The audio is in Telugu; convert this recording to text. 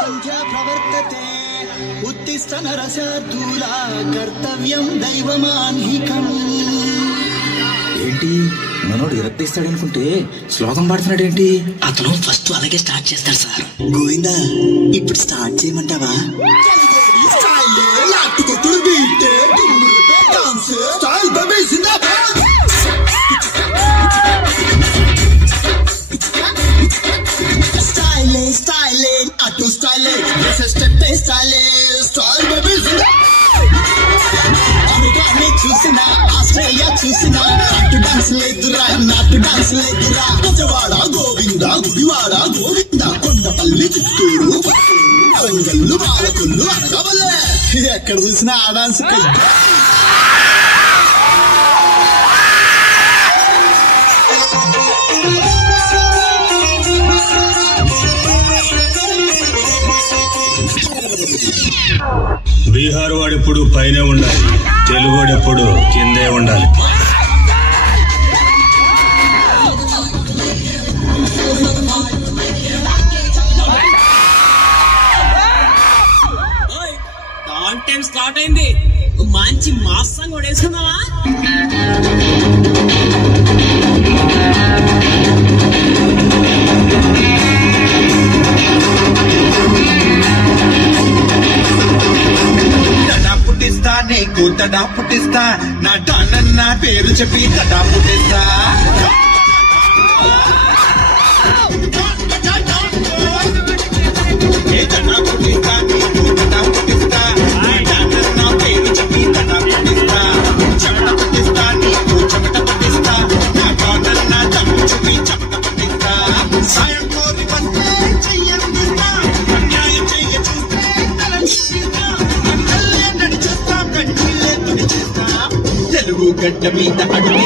సంధ్యా ప్రవర్తతే ఉత్తిష్ట నరశార్దూలా కర్తవ్యం దైవమాన్హికం. ఏంటి మనోడు ఇరక్తిస్తాడనుకుంటే శ్లోకం పాడుతున్నాడు ఏంటి? అతను ఫస్ట్ అలాగే స్టార్ట్ చేస్తాడు సార్. గోవిందా ఇప్పుడు స్టార్ట్ చేయమంటావా? Styling, auto styling, this is step by styling, style baby zinda. America చూసినా ఆస్ట్రేలియా చూసినా అటు డాన్స్ లేదురా నాటు డాన్స్ లేదురా. బజవాడ గోవింద గుడివాడ గోవింద కొండపల్లి చిత్తూరు రంగల్లు బాలకొల్లు అనగవల్లే ఎక్కడ చూసినా ఆ డాన్స్. బీహార్ వాడెప్పుడు పైనే ఉండాలి, తెలుగు వాడెప్పుడు కిందే ఉండాలి. టైం స్టార్ట్ అయింది, మంచి మాస్ సాంగ్ కూడా వేసుకున్నావా? నీకు తడా పుట్టిస్తా, నా డానన్న పేరు చెప్పి తడా పుట్టిస్తా. తడా పుట్టిస్తా నీకు తడా పుట్టిస్తా, నా డానన్న పేరు చెప్పి తడా పుట్టిస్తా. చెమట పుట్టిస్తా నీకు చెమట పుట్టిస్తా, నా డానన్న తప్పు చెప్పి చెమట పుట్టిస్తా. సాయం కోరి వస్తే చెయ్యందిస్తా, అన్యాయం చెయ్య చూస్తే తల చూపిస్తా. తెలుగు గడ్డ మీద అడుగు